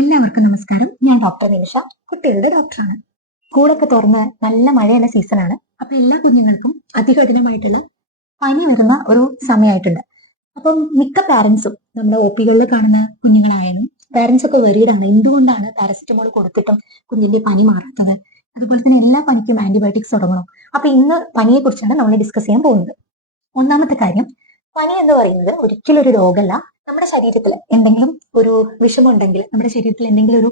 എല്ലാവർക്കും നമസ്കാരം. ഞാൻ ഡോക്ടർ നിമിഷ, കുട്ടികളുടെ ഡോക്ടറാണ്. സ്കൂളൊക്കെ തുറന്ന് നല്ല മഴയുള്ള സീസണാണ്. അപ്പൊ എല്ലാ കുഞ്ഞുങ്ങൾക്കും അതികഠിനമായിട്ടുള്ള പനി വരുന്ന ഒരു സമയമായിട്ടുണ്ട്. അപ്പം മിക്ക പാരന്റ്സും നമ്മുടെ ഒ പികളിൽ കാണുന്ന കുഞ്ഞുങ്ങളായാലും പാരന്റ്സ് ഒക്കെ വെറിയഡാണ്. എന്തുകൊണ്ടാണ് പാരസിറ്റമോൾ കൊടുത്തിട്ടും കുഞ്ഞിന്റെ പനി മാറാത്തത്? അതുപോലെ തന്നെ എല്ലാ പനിക്കും ആന്റിബയോട്ടിക്സ് തുടങ്ങണം. അപ്പൊ ഇന്ന് പനിയെ കുറിച്ചാണ് നമ്മൾ ഡിസ്കസ് ചെയ്യാൻ പോകുന്നത്. ഒന്നാമത്തെ കാര്യം, പനി എന്ന് പറയുന്നത് ഒരിക്കലും ഒരു രോഗമല്ല. നമ്മുടെ ശരീരത്തിൽ എന്തെങ്കിലും ഒരു വിഷമുണ്ടെങ്കിൽ, നമ്മുടെ ശരീരത്തിൽ എന്തെങ്കിലും ഒരു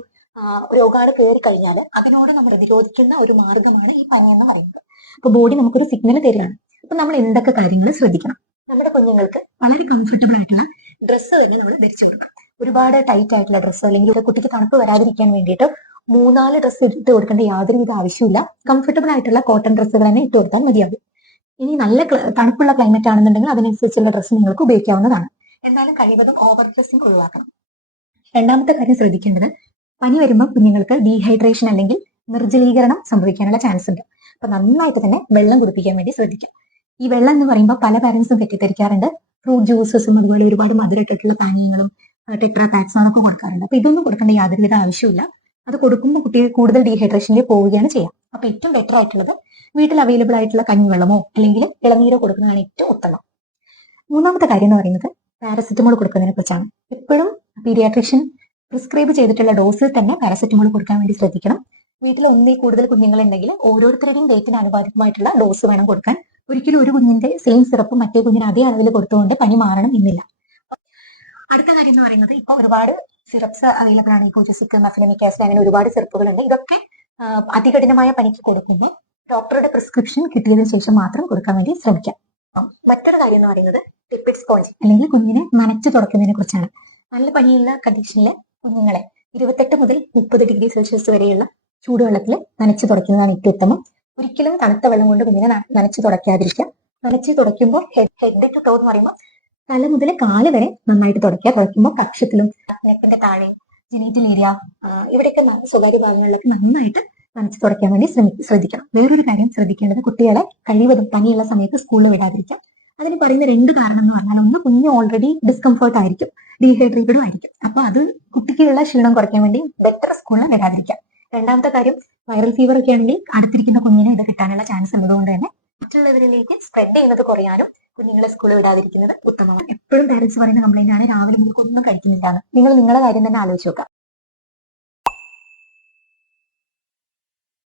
രോഗാണു കയറി കഴിഞ്ഞാൽ അതിനോട് നമ്മൾ പ്രതിരോധിക്കുന്ന ഒരു മാർഗമാണ് ഈ പനി എന്ന് പറയുന്നത്. അപ്പൊ ബോഡി നമുക്കൊരു സിഗ്നൽ തരികയാണ്. അപ്പൊ നമ്മൾ എന്തൊക്കെ കാര്യങ്ങൾ ശ്രദ്ധിക്കണം? നമ്മുടെ കുഞ്ഞുങ്ങൾക്ക് വളരെ കംഫർട്ടബിൾ ആയിട്ടുള്ള ഡ്രസ്സ് തന്നെ നമ്മൾ ധരിച്ചു കൊടുക്കണം. ഒരുപാട് ടൈറ്റ് ആയിട്ടുള്ള ഡ്രസ്സ്, അല്ലെങ്കിൽ ഒരു കുട്ടിക്ക് തണുപ്പ് വരാതിരിക്കാൻ വേണ്ടിയിട്ട് 3-4 ഡ്രസ്സ് ഇട്ട് കൊടുക്കേണ്ട യാതൊരുവിധ ആവശ്യമില്ല. കംഫർട്ടബിൾ ആയിട്ടുള്ള കോട്ടൺ ഡ്രസ്സുകൾ തന്നെ ഇട്ട് കൊടുത്താൽ മതിയാകും. ഇനി നല്ല തണുപ്പുള്ള ക്ലൈമറ്റ് ആണെന്നുണ്ടെങ്കിൽ അതിനനുസരിച്ചുള്ള ഡ്രസ്സ് നിങ്ങൾക്ക് ഉപയോഗിക്കാവുന്നതാണ്. എന്നാലും കഴിവതും ഓവർ ഡ്രസ്സിങ് ഒഴിവാക്കണം. രണ്ടാമത്തെ കാര്യം ശ്രദ്ധിക്കേണ്ടത്, പനി വരുമ്പോൾ കുഞ്ഞുങ്ങൾക്ക് ഡീഹൈഡ്രേഷൻ അല്ലെങ്കിൽ നിർജ്ജലീകരണം സംഭവിക്കാനുള്ള ചാൻസ് ഉണ്ട്. അപ്പൊ നന്നായിട്ട് തന്നെ വെള്ളം കുടിപ്പിക്കാൻ വേണ്ടി ശ്രദ്ധിക്കാം. ഈ വെള്ളം എന്ന് പറയുമ്പോൾ പല പാരന്റ്സും തെറ്റിദ്ധരിക്കാറുണ്ട്. ഫ്രൂട്ട് ജ്യൂസസും അതുപോലെ ഒരുപാട് മധുരട്ടിട്ടുള്ള പാനീയങ്ങളും ടെട്രാ പാക്സും ഒക്കെ കൊടുക്കാറുണ്ട്. അപ്പൊ ഇതൊന്നും കൊടുക്കേണ്ട യാതൊരുവിധ ആവശ്യമില്ല. അത് കൊടുക്കുമ്പോൾ കുട്ടികൾ കൂടുതൽ ഡീഹൈഡ്രേഷനിൽ പോവുകയാണ് ചെയ്യുക. അപ്പൊ ഏറ്റവും ബെറ്റർ ആയിട്ടുള്ളത് വീട്ടിൽ അവൈലബിൾ ആയിട്ടുള്ള കഞ്ഞിവെള്ളമോ അല്ലെങ്കിൽ ഇളനീരോ കൊടുക്കുന്നതാണ് ഏറ്റവും ഉത്തമം. മൂന്നാമത്തെ കാര്യം എന്ന് പറയുന്നത് പാരസിറ്റമോൾ കൊടുക്കുന്നതിനെ കുറിച്ചാണ്. എപ്പോഴും പീഡിയാട്രിഷ്യൻ പ്രിസ്ക്രൈബ് ചെയ്തിട്ടുള്ള ഡോസിൽ തന്നെ പാരസിറ്റമോൾ കൊടുക്കാൻ വേണ്ടി ശ്രദ്ധിക്കണം. വീട്ടിൽ ഒന്നിൽ കൂടുതൽ കുഞ്ഞുങ്ങളുണ്ടെങ്കിൽ ഓരോരുത്തരുടെയും ഡേറ്റിന് അനുപാതികമായിട്ടുള്ള ഡോസ് വേണം കൊടുക്കാൻ. ഒരിക്കലും ഒരു കുഞ്ഞിന്റെ സെയിം സിറപ്പ് മറ്റേ കുഞ്ഞിന് അതേ അളവിൽ കൊടുത്തുകൊണ്ട് പനി മാറണം എന്നില്ല. അടുത്ത കാര്യം എന്ന് പറയുന്നത്, ഇപ്പൊ ഒരുപാട് സിറപ്സ് അവൈലബിൾ ആണ്. ഇക്കോജിസിക്, മഫിനമിക് ആസിഡ്, അങ്ങനെ ഒരുപാട് സിറപ്പുകളുണ്ട്. ഇതൊക്കെ അതികഠിനമായ പനിക്ക് കൊടുക്കുമ്പോൾ ഡോക്ടറുടെ പ്രിസ്ക്രിപ്ഷൻ കിട്ടിയതിനു ശേഷം മാത്രം കൊടുക്കാൻ വേണ്ടി ശ്രമിക്കാം. മറ്റൊരു കാര്യം എന്ന് പറയുന്നത് ലിപ്പിഡ് സ്പോഞ്ച് അല്ലെങ്കിൽ കുഞ്ഞിനെ നനച്ചു തുടക്കുന്നതിനെ കുറിച്ചാണ്. നല്ല പനിയുള്ള കണ്ടീഷനിലെ കുഞ്ഞുങ്ങളെ 28 മുതൽ 30 ഡിഗ്രി സെൽഷ്യസ് വരെയുള്ള ചൂടുവെള്ളത്തിൽ നനച്ചു തുടയ്ക്കുന്നതാണ് ഏറ്റവും ഉത്തമം. ഒരിക്കലും തണുത്ത വെള്ളം കൊണ്ട് കുഞ്ഞിനെ നനച്ചു തുടയ്ക്കാതിരിക്കുക. നനച്ചു തുടയ്ക്കുമ്പോൾ ഹെഡ് ടു ടോ എന്ന് പറയുമ്പോൾ തല മുതൽ കാല് വരെ നന്നായിട്ട് തുടയ്ക്കുക. തുടയ്ക്കുമ്പോൾ കക്ഷത്തിലും നെക്കിന്റെ താഴെ ജനീറ്റൽ ഏരിയ, ഇവിടെയൊക്കെ സ്വകാര്യ ഭാഗങ്ങളിലൊക്കെ നന്നായിട്ട് നനച്ചു തുടയ്ക്കാൻ വേണ്ടി ശ്രദ്ധിക്കണം. വേറൊരു കാര്യം ശ്രദ്ധിക്കേണ്ടത്, കുട്ടികളെ കഴിവതും പനിയുള്ള സമയത്ത് സ്കൂളിൽ വിടാതിരിക്കാം. അതിന് പറയുന്ന 2 കാരണം എന്ന് പറഞ്ഞാൽ, ഒന്ന്, കുഞ്ഞ് ഓൾറെഡി ഡിസ്കംഫേർട്ട് ആയിരിക്കും, ഡീഹൈഡ്രേറ്റഡും ആയിരിക്കും. അപ്പൊ അത് കുട്ടിക്കുള്ള ക്ഷീണം കുറയ്ക്കാൻ വേണ്ടി ബെറ്റർ സ്കൂളിൽ വിടാതിരിക്കാം. രണ്ടാമത്തെ കാര്യം, വൈറൽ ഫീവർ ഒക്കെ ആണെങ്കിൽ അടുത്തിരിക്കുന്ന കുഞ്ഞിനെ ഇത് കിട്ടാനുള്ള ചാൻസ് ഉള്ളതുകൊണ്ട് തന്നെ മറ്റുള്ളവരിലേക്ക് സ്പ്രെഡ് ചെയ്യുന്നത് കുറയാനും കുഞ്ഞുങ്ങളെ സ്കൂളിൽ വിടാതിരിക്കുന്നത് ഉത്തമമാണ്. എപ്പോഴും പാരന്റ്സ് പറയുന്ന കംപ്ലൈന്റ് ആണ്, രാവിലെ നിങ്ങൾക്ക് ഒന്നും കഴിക്കുന്നില്ല. നിങ്ങൾ നിങ്ങളുടെ കാര്യം തന്നെ ആലോചിച്ച് നോക്കുക.